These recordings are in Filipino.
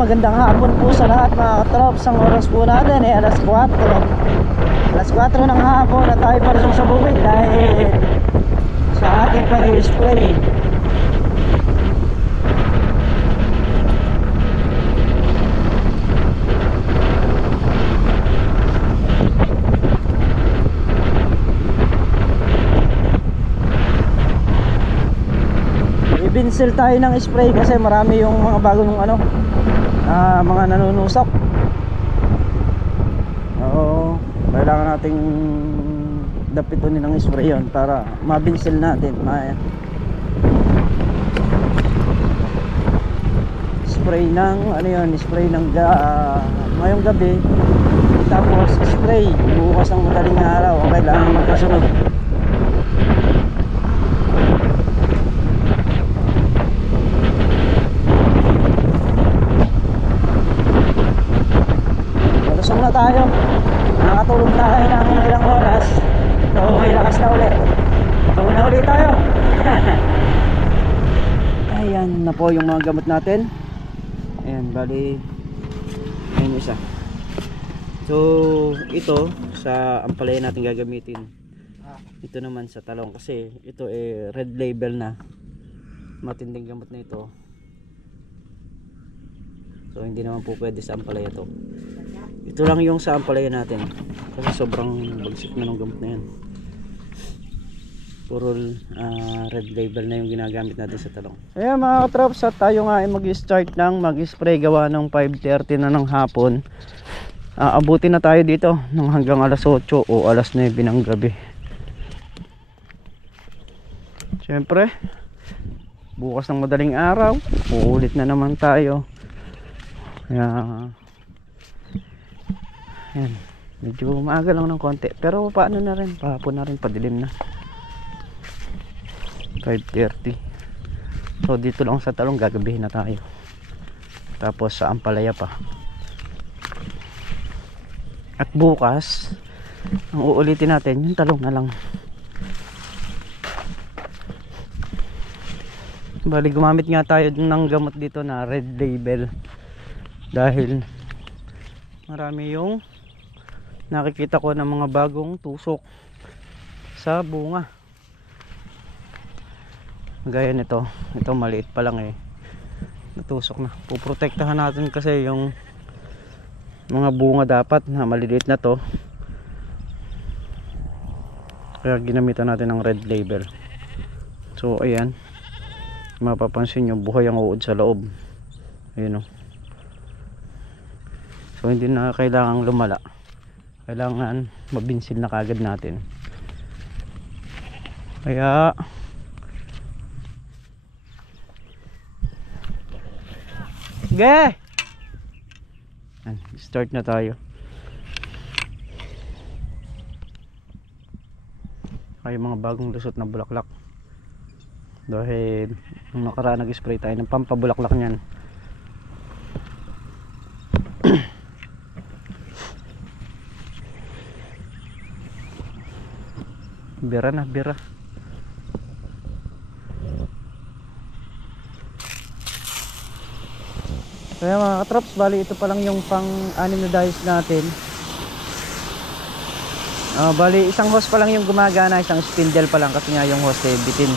magandang hapon po sa lahat mga katrops. Ang oras po natin ay alas 4. Alas 4 ng hapon na tayo pa rin sa bukid dahil sa ating pag-spray. Ibinsel tayo ng spray kasi marami yung mga bagong mga nanunusok. Oo, kailangan nating dapitunin ng spray yon para mabinsel natin. Spray ng spray ng ngayong gabi, tapos spray bukas ng madaling araw. Kailangan magkasunod. Lusong na tayo, nakatulog tayo ng ilang oras, so may lakas na ulit. Tawag na ulit tayo. Ayan na po yung mga gamot natin. Ayan, bali ayun isa. So ito sa ampalaya natin gagamitin. Ito naman sa talong kasi ito red label na, matinding gamot na ito. So hindi naman po pwede sa ampalaya to. Ito lang yung sa ampalaya natin kasi sobrang bagsik na ng gamot na yan. Puro red label na yung ginagamit natin sa talong. Ayan mga katrops, at tayo nga ay mag-start ng mag-spray gawa ng 5:30 na ng hapon. Abutin na tayo dito ng hanggang alas 8 o alas 9 ng gabi. Siyempre bukas ng madaling araw uulit na naman tayo. Kaya yan, medyo maaga lang ng konti, pero paano na rin, pahapon na rin, padilim na. 5:30. So dito lang sa talong gagabihin na tayo, tapos sa ampalaya pa. At bukas ang uulitin natin yung talong na lang. Bali gumamit nga tayo ng gamot dito na red label dahil marami yung nakikita ko ng mga bagong tusok sa bunga. Gaya nito, ito maliit pa lang natusok na. Puprotektahan natin kasi yung mga bunga dapat na maliliit na to, kaya ginamitan natin ng red label. So ayan, mapapansin nyo buhay ang uod sa loob. Ayun o. So hindi na kailangang lumala, kailangan mabinsil na kagad natin. Kaya start na tayo. Ay mga bagong lusot na bulaklak, dahil nung nakaraan nag-spray tayo ng pampabulaklak niyan. Bira na, bira. Kaya mga katrops, bali ito pa lang yung pang-anim na dahis natin. Bali isang hose pa lang yung gumagana, isang spindle pa lang kasi nga yung hose bitin.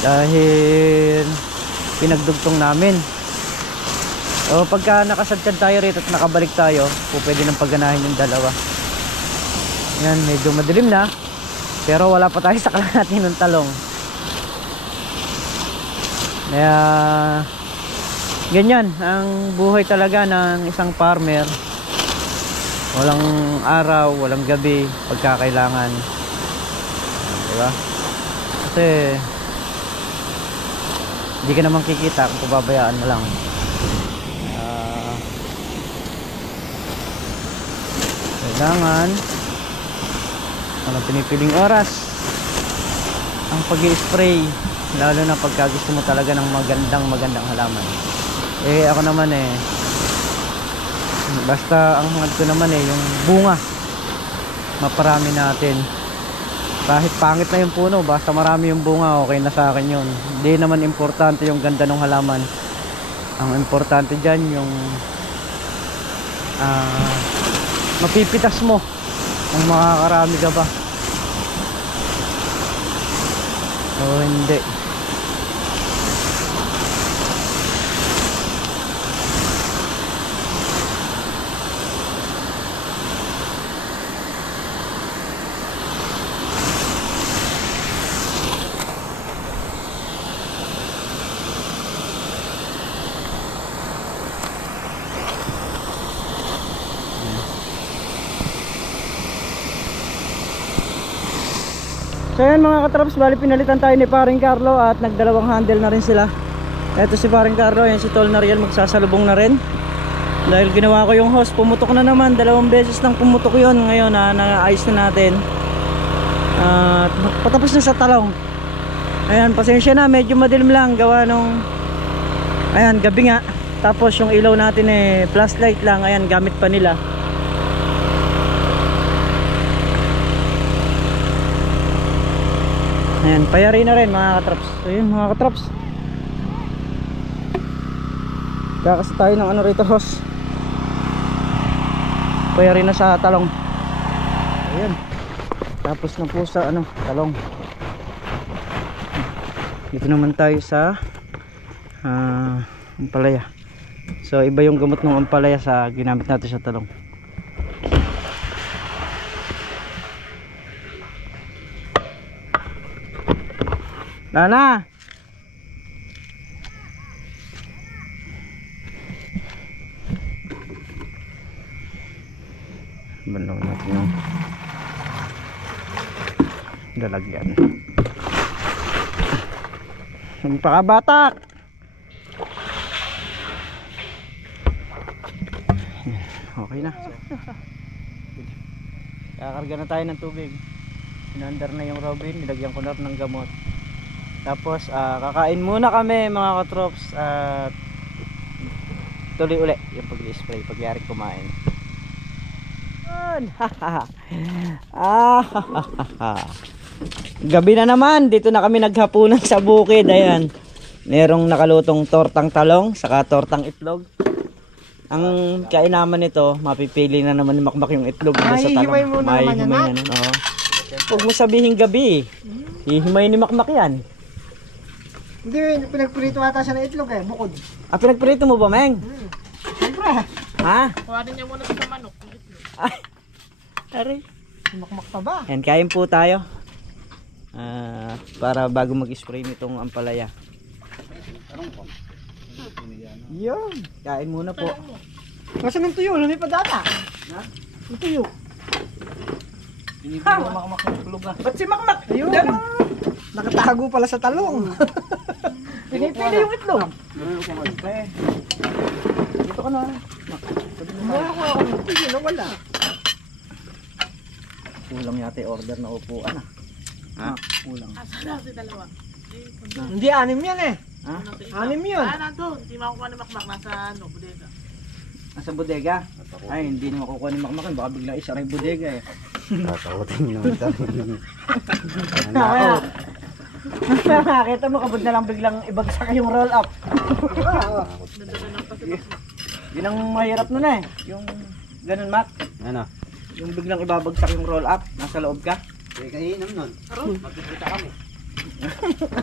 Dahil pinagdugtong namin. Pagka nakasadkad tayo rito at nakabalik tayo, pwede nang pagganahin yung dalawa. Yan, medyo madilim na. Pero wala pa tayo sa kalahati ng talong. Kaya ganyan ang buhay talaga ng isang farmer. Walang araw, walang gabi pagkakailangan. Diba? Kasi hindi ka naman kikita kung pababayaan mo lang. Kailangan walang pinipiling oras ang pag-i-spray, lalo na pagka gusto mo talaga ng magandang halaman. Ako naman basta ang hangad ko naman yung bunga maparami natin. Kahit pangit na yung puno, basta marami yung bunga, okay na sa akin yun. Hindi naman importante yung ganda ng halaman, Ang importante dyan yung mapipitas mo kung makakarami ka ba o hindi. So yan mga katraps, bali pinalitan tayo ni Paring Carlo at nagdalawang handle na rin sila. Eto si Paring Carlo, yan si Tol Nariel, magsasalubong na rin. Dahil ginawa ko yung hose, pumutok na naman, 2 beses nang pumutok yun. Ngayon naayos na natin. At patapos na sa talong. Ayan, pasensya na, medyo madilim lang gawa nung ayan, gabi nga. Tapos yung ilaw natin flashlight lang, ayan, gamit pa nila. Ayan, payari na rin mga katraps. So yun mga katraps, kakasa tayo ng ano rito, hose. Payari na sa talong. Ayan, tapos na po sa ano, talong. Dito naman tayo sa ampalaya. So iba yung gamot ng ampalaya sa ginamit natin sa talong. Lana, banaw natin yung lalagyan. Pakabatak. Okay na. Kakarga na tayo ng tubig. Inandar na yung Robin, nilagyan ko na ng gamot. Tapos kakain muna kami mga katrops at tuloy uli yung pag-spray pagyari kumain. Gabi na naman, dito na kami naghapunan sa bukid. Ayan, merong nakalutong tortang talong saka tortang itlog. Ang kainaman nito, mapipili na naman ni Makmak yung itlog sa talong. Mahihimay mo na naman yan. Huwag mo sabihin gabi, hihimay ni Makmak yan. Hindi, pinagprito ata siya ng itlog bukod. Pinagprito mo ba, Meng? Siyempre. Ha? Kuhanin niya muna sa manok. Ay, aray. Makmak pa ba? Yan, kain po tayo. Para bago mag-spray nitong ampalaya. Yun, kain muna po. Kasi ng tuyo, lumipad ata. Ha? Yung tuyo. Binibigyan mo Makmak ng tulog na. Ba't si Makmak? Ayun. Nakatago pala sa talong. Pinipili yung itlog. Dito ka na. Wala ko ako ng tuyo, nawala. Kulang yata yung order na upuan ha? Kulang. Asa na si dalawa? Hindi, 6 yan Ha? 6 yun. Nandun. Hindi makukuha ni Makmak. Nasa bodega. Nasa bodega? Ay, hindi na makukuha ni Makmak. Baka biglang isara yung bodega Tatakotin naman tayo. Kaya. Nakakita mo, kabod na lang biglang ibagsak yung roll up. Yun ang mahirap nun yung ganun, Mac. Ano? Yung biglang ibabagsak yung roll up, nasa loob ka. Kainam nun. Magkikita kami.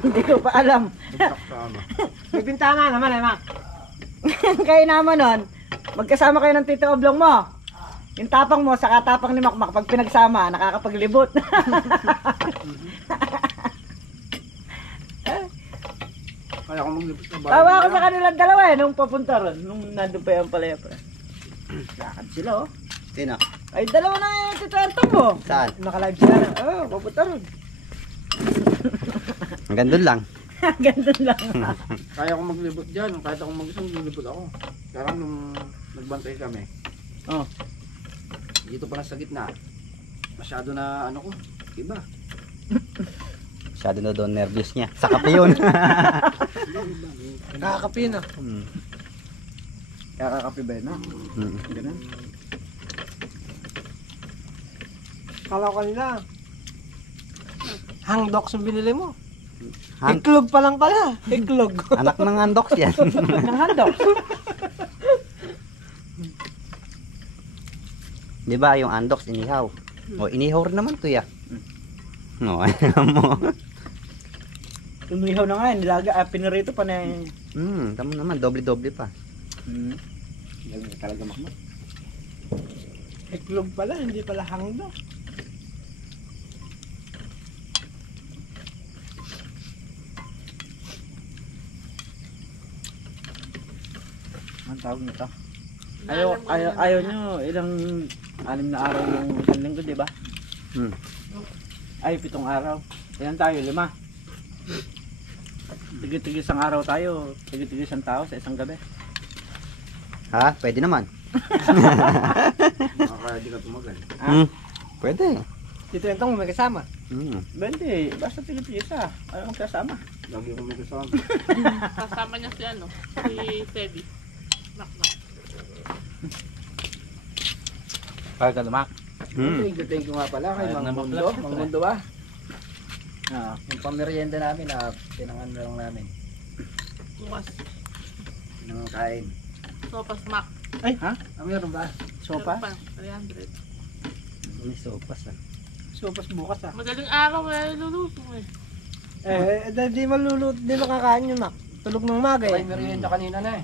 Hindi ko pa alam. May bintana naman Mak. Kaya naman nun, magkasama kayo ng Tito Oblong mo. Yung tapang mo sa katapang ni Makmak, pag pinagsama, nakakapaglibot. Kaya ako maglipos na ba? Tawa ako sa kanilang dalawa nung papunta ron, nung nandun pa yung palaya pa. Lakad sila Sino? Ay, dalawa na yung titwentong mo. Saan? Naka-live sila. Papunta ron. Hanggang doon lang. Ganda lang. Kaya ako maglibot dyan. Kahit ako mag-isang maglibot ako. Kaya nung nagbantay kami. Dito pa na sa gitna. Masyado na ano ko. Iba. Masyado na doon nervous niya. Sa kape yun. Nakakapi na. Kakakapi ba yun, no? Ganun. Kala ko kanina. Hangdoks yung binili mo. Iklog pa lang pala. Iklog. Anak ng andox yan. Ng handok. Di ba yung andox inihaw? O inihaw rin naman to ya. No, alam mo. Tumihaw na nga yan, nilaga, pinarito pa na yan. Tama naman, doble-doble pa. Talaga makmak. Iklog pala, hindi pala hangdo. Ang tawag nito? Ayaw nyo, ilang 6 na araw yung isang linggo, di ba? Ay, 7 araw. Yan tayo, 5. Tigil-tigil isang araw tayo, tigil-tigil isang tao sa isang gabi. Ha? Pwede naman. Kaya di ka tumagal. Pwede. Dito yung tong may kasama. Hindi, basta tigil-tigil isa. Ayaw mong kasama. Lagi ko may kasama. Kasama niya si ano, si Sebi. Makmak. Kaya ka naman. Thank you nga pala kay Ayun, Mang Mundo. namaplas. Mang Mundo ba? Yung pamerienda namin, pinangan lang namin. Bukas. Nang kain. Sopas Mac. Meron ba? Sopa? Meron pa, 300. May sopas ah. Sopas bukas ah. Madaling araw wala niluluto eh. Di maluluto, di makakain yun, Mac. Tulog ng maga eh. Merienda kanina na eh.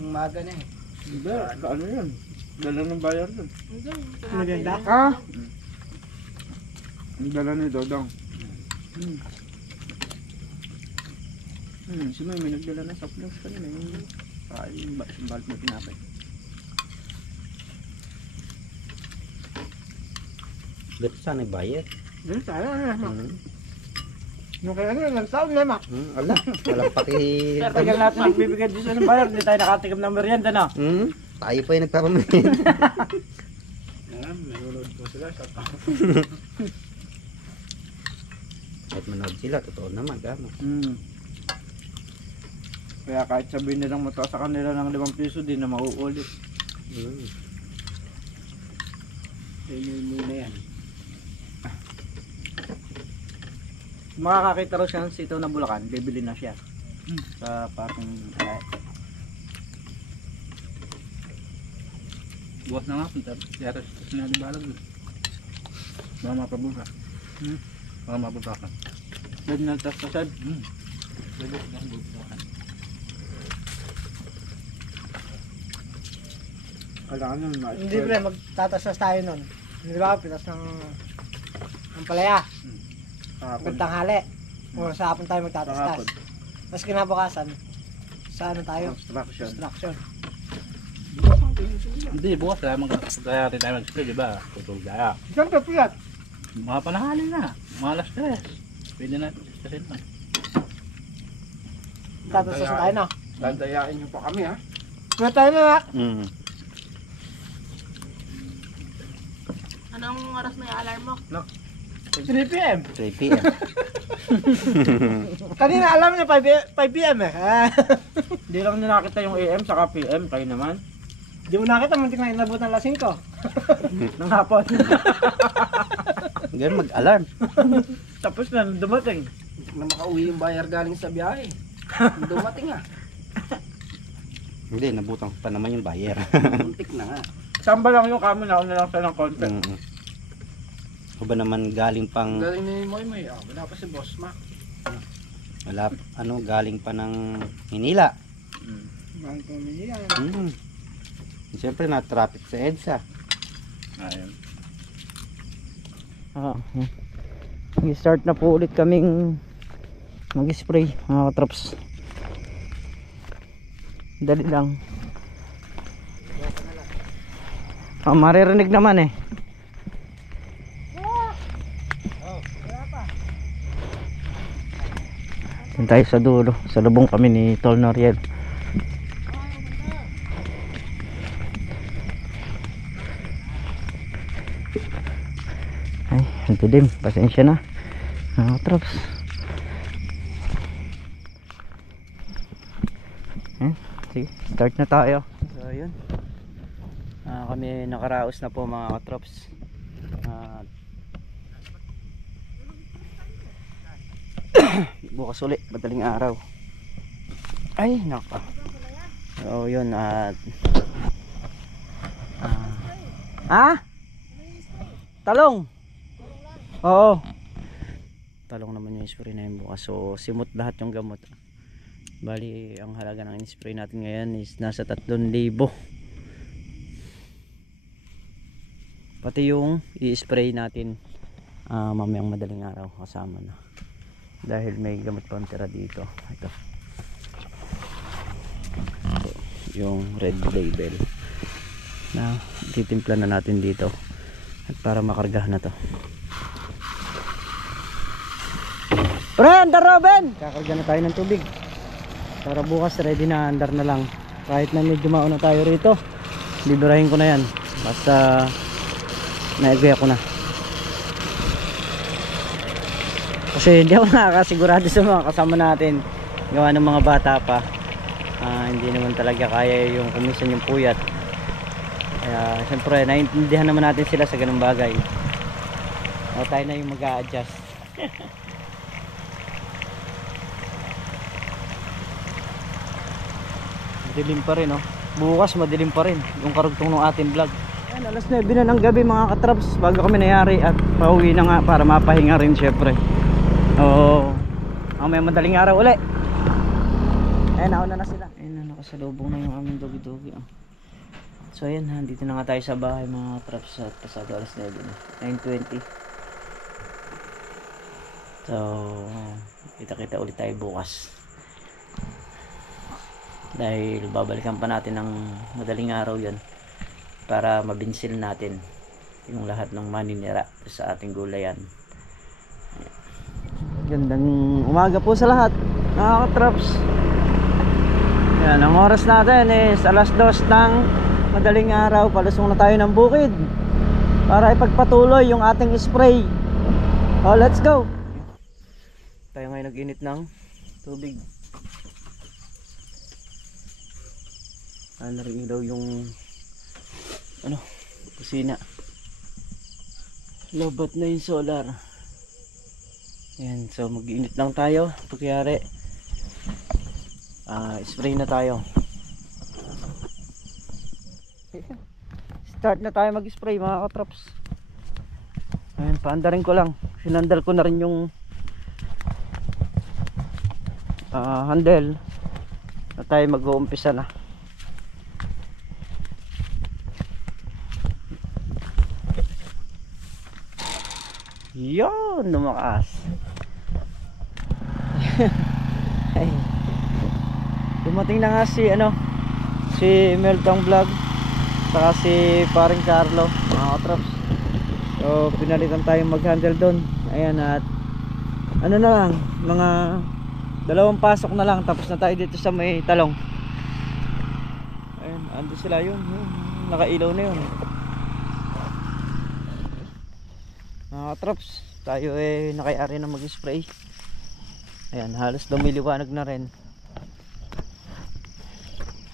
Yung maga na eh. Hindi, ano yun? Dala ng bayar dun. Hindi. Maganda? Ang dala ni Dodong. Si May nagdala ng soft drinks kanina. Yung balit mo pinapay. Dito sana bayad. Dito tayo na, Mac. Nung kaya ano, nagsaon na, Mac. Ala, walang pati... Tagal natin nagbibigay dito ng bayar. Hindi tayo nakatigam ng merienda na. Tayo pa yung nagpapamerienda. Yan, nanonood po sila. At manood sila, totoo naman. Gamo. Kaya kahit sabihin nilang mataas sa kanila ng 5 piso, di na mauulit. Muna yan. Makakakita raw siya ng sitaw na Bulacan, bibili na siya. Sa parking alay. Bukas na nga, punta. Kaya sinalibalag doon. Baka mapabuka. Baka mapabuka. Doon na tastasad. Pwede na buka. Kailangan nun, Hindi pre, magtatasas tayo nun. Hindi ba, pitas ng palaya. Gandang hali. O sa hapon tayo magtatastas. Tapos kinabukasan, sa ano tayo? Construction. Hindi, bukas kaya kaya rin tayo mag-spray, di ba? Tutulog kaya. Siyempre, piyat. Mga panahali na. Mga alas 3. Pwede na kasi na. Tatasas na tayo na. Dandayain nyo pa kami ha. Kaya tayo na, Mac. Anong oras na yung alarm mo? 3 p.m. 3 p.m. Kanina alam niya 5 p.m. eh. Hindi lang nila nakita yung AM saka PM, kayo naman. Di mo nakita, muntik na inabot ng lasing ko. Nang hapon. Ganun mag-alarm. Tapos na, dumating. Na makauwi yung bayar galing sa biyahe. Dumating ah. Hindi, nabutang pa naman yung buyer. Muntik na nga. Samba lang yung kamo na una lang sa ng konti. O ba naman galing pang... Galing ni Moy Moy. Wala pa si Boss Mac. Wala, galing pa ng Manila. Galing po niya. Siyempre na-traffic sa EDSA. Ayun. Mag-start na po ulit kaming mag-spray, mga katrops. Dali lang. Maririnig naman eh. Diyan tayo sa dulo. Sa lubong kami ni Tol Noriel. Ay, ang dilim. Pasensya na. Traps. Sige, start na tayo. So, yun. Kami nakaraos na po mga katrops. Bukas uli, madaling araw. Ay, naka. So, yun at talong. Oo. Talong naman yung spray na yun bukas. So, simot lahat yung gamot. Bali, ang halaga ng spray natin ngayon is nasa 3,000. Pati yung i-spray natin mamayang madaling araw kasama na. Dahil may gamot pa tira dito. Ito. So, yung red label na titimpla na natin dito at para makargahan na to. Pre, andar Robin! Kakarga na tayo ng tubig para bukas ready na, andar na lang. Kahit na medyo mauna tayo rito, bibirahin ko na yan basta naigaya ko na. Kasi hindi ako nakakasigurado sa mga kasama natin, gawa ng mga bata pa. Hindi naman talaga kaya yung kumisan yung puyat. Kaya siyempre naiintindihan naman natin sila sa ganung bagay. O tayo na yung mag-a-adjust. Madilim pa rin, oh. Bukas madilim pa rin yung karugtong ng ating vlog. Ayan, alas 9 na ng gabi mga katraps, bago kami nayari at pauwi na nga para mapahinga rin syempre. Oo, may madaling araw uli. Ayan, nauna na sila. Ayan na, nakasalubong na yung aming dogi-dogi, oh. So ayan, dito na nga tayo sa bahay mga katraps at pasado alas 9 na, 9:20. So kita-kita ulit tayo bukas. Dahil babalikan pa natin ng madaling araw yon para mabinsil natin yung lahat ng maninira sa ating gulayan. Gandang umaga po sa lahat mga katraps. Yan, ang oras natin is alas 2 ng madaling araw. Palusong na tayo ng bukid para ipagpatuloy yung ating spray. Oh, let's go. Tayo ngayon nag-init ng tubig. Naring ilaw yung kusina. Lobat na yung solar. Ayan, so mag-init lang tayo. Pagyari spray na tayo. Start na tayo mag-spray mga katraps. Ayan, paandarin ko lang. Sinandal ko na rin yung handle na tayo mag-uumpisa na. Yon, lumakas. Ay. Dumating na nga si si Meltong Vlog saka si Paring Carlo mga katraps. So pinalitan tayong mag-handle doon. Ayan, at na lang, mga 2 pasok na lang tapos na tayo dito sa may talong. Ayan, ando sila yun, nakailaw na yun. Mga katraps, tayo nakayari na mag-spray. Ayan, halos lumiliwanag na rin.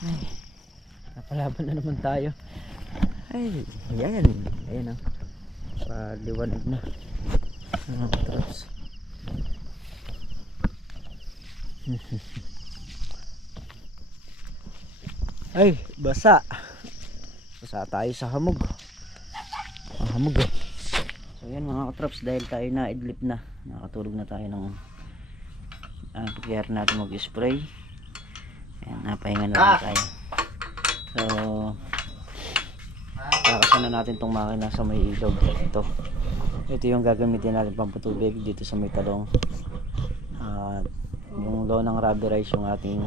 Ay, napalaban na naman tayo. Ay, ayan. Ayan o, paliwanag na mga katraps. Ay, basa tayo sa hamog. Hamog eh. So yan mga katraps, dahil tayo na idlip na, nakatulog na tayo ng pagyari natin mag-spray. Ayan, napahinga na lang tayo. So kakasan na natin tong makina sa may ilog. Ito yung gagamitin natin pampatubig dito sa may talong. Yung low ng rubberized yung ating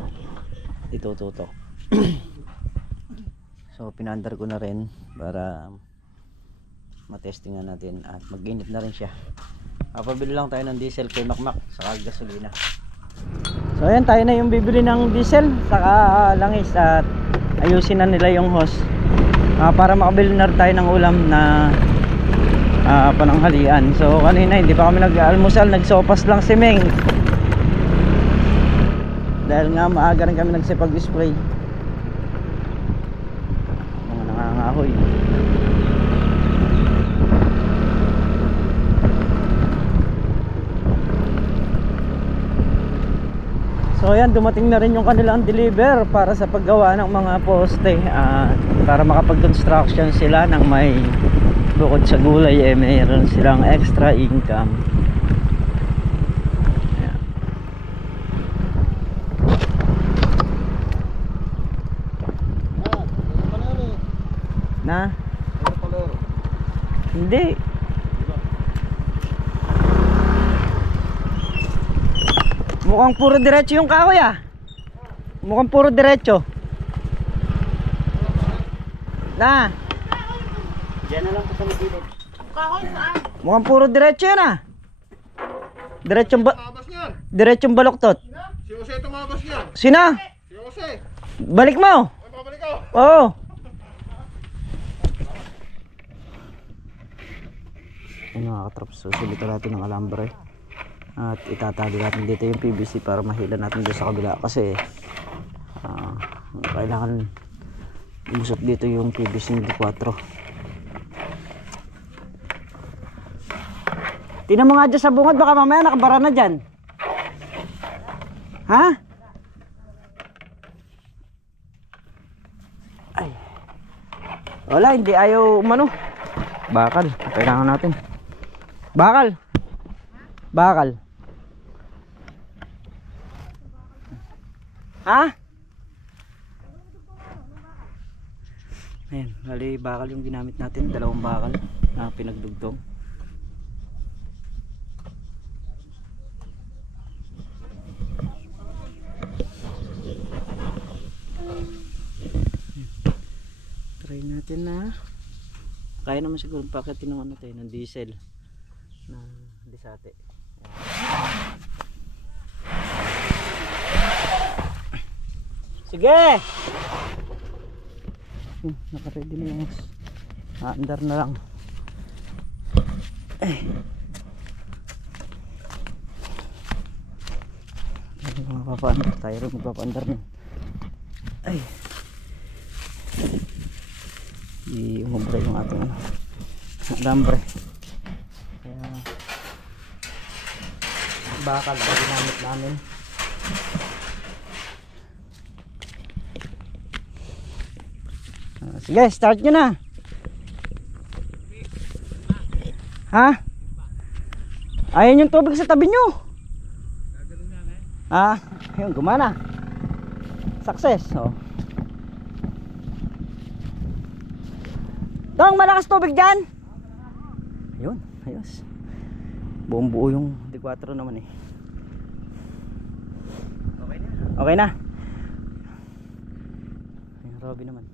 itututok. So pinandar ko na rin para matestingan natin at mag-init na rin siya. Pabili lang tayo ng diesel kay Makmak saka gasolina. So ayan, tayo na yung bibili ng diesel saka langis at ayusin na nila yung hose para makabili na tayo ng ulam na pananghalian. So kanina hindi pa kami nag-almusal, nagsopas lang si Meng dahil nga maaga rin kami nagsipag-spray. Mga nangangahoy. So ayan, dumating na rin yung kanilang deliver para sa paggawa ng mga poste, para makapag-construction sila ng may bukod sa gulay mayroon silang extra income. Ayan. Na? Hindi. Mukhang puro diretso yung kahoy Mukhang puro diretso. Na. Diyan na lang po sa magilid. Kahoy saan? Mukhang puro diretso yan Diretsong baluktot. Si Jose tumabas niyan. Sina? Si Jose. Balik mo. Ay, babalik ako. Oo. Ayun mga katrops, susulitan natin ng alambre at itatali natin dito yung PVC para mahila natin doon sa kabila kasi kailangan umusot dito yung PVC ng 4. Tingnan mo nga dyan sa bungad, baka mamaya nakabara na dyan. Ha? Ay. Wala, hindi ayaw umano. Bakal, kailangan natin. Bakal. Bakal. Ha? Ayan, bali bakal yung ginamit natin, 2 bakal na pinagdugtong. Try natin na kaya naman siguro pakitin ng ano tayo, ng diesel na disate. Sige! Naka-ready na yung andar na lang. Magpapaandar tayo rin, magpapaandar na. Ay, i-umubra yung ating alambre. Kaya bakal ang ginamit namin. Sige, start nyo na. Ha? Ayan yung tubig sa tabi nyo. Yun, gumana. Success. Tong, malakas tubig dyan. Ayun, ayos. Buong buo yung D4 naman Okay na. Ayun, Robby naman.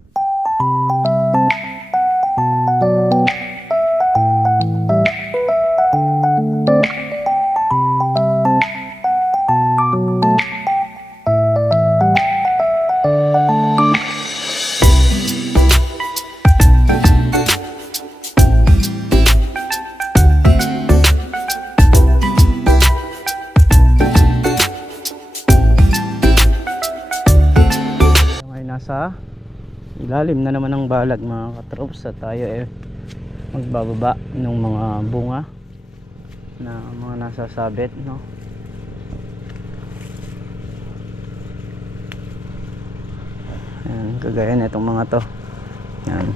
Nasa ilalim na naman ng balag mga katrops at tayo magbababa ng mga bunga na mga nasasabit, no? Ayan, kagaya na itong mga to. Ayan.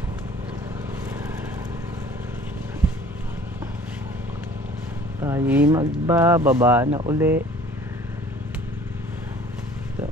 Tayo magbababa na uli. So,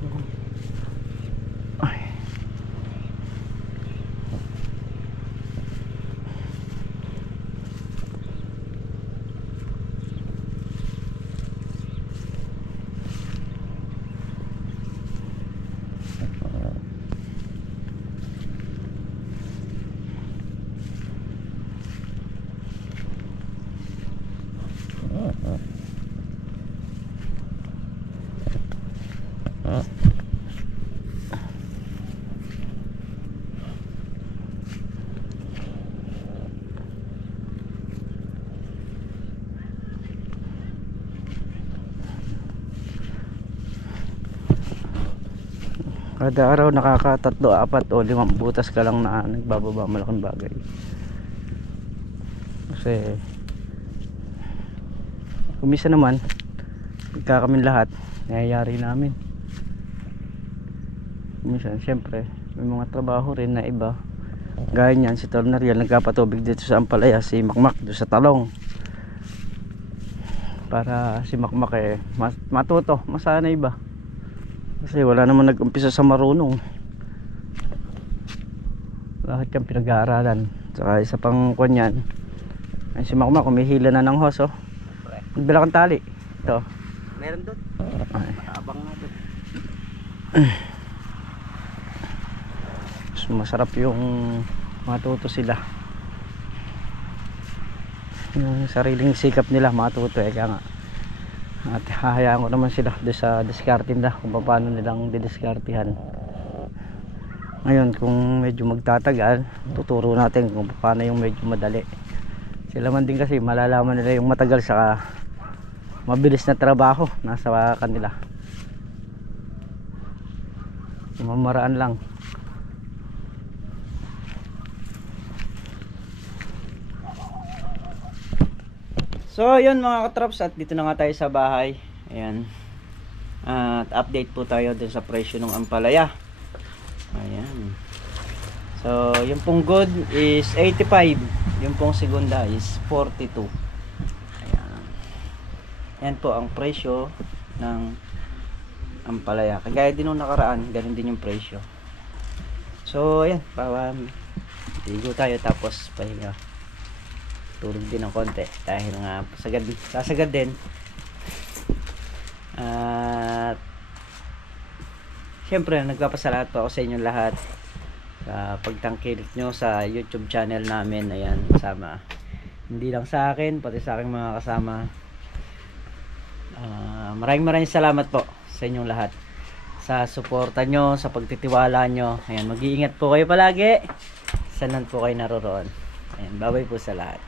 kada araw nakaka 3, 4 o 5 butas ka lang na nagbababa, malaking bagay. Kasi kumisa naman pagka kami lahat nangyayari namin minsan syempre may mga trabaho rin na iba. Gaya niyan si Tornariel nagpapatubig dito sa Ampalaya, si Makmak doon sa Talong. Para si Makmak matuto, masanay ba? Kasi wala naman nag-umpisa sa marunong. Lahat yung pinag-aaralan. Saka isa pang kunyan, ay si Makmak kumihila na ng hose, oh. Magbila kang tali. Ito. Meron doon. Abang nga doon. Masarap yung matuto sila, yung sariling sikap nila matuto, kaya nga at hahayaan ko naman sila doon sa diskarte nila kung paano nilang didiskartehan. Ngayon kung medyo magtatagal, tuturo natin kung paano yung medyo madali. Sila man din kasi malalaman nila yung matagal saka mabilis na trabaho nasa kanila, mamaraan lang. So yun mga katraps, at dito na nga tayo sa bahay. Ayan. At update po tayo dun sa presyo ng ampalaya. Ayan. So yung pong good is 85. Yung pong segunda is 42. Ayan. Yan po ang presyo ng ampalaya. Kagaya din nung nakaraan, ganun din yung presyo. So ayan, ligo tayo tapos pahinga. Tulog din ng konti dahil nga sasagad din. At syempre nagpapasalamat po ako sa inyong lahat sa pagtangkilik nyo sa YouTube channel namin. Ayan, sama hindi lang sa akin, pati sa aking mga kasama. Maraming salamat po sa inyong lahat sa suporta nyo, sa pagtitiwala nyo. Ayan, mag-iingat po kayo palagi saan po kayo naroroon. Ayan, bye-bye po sa lahat.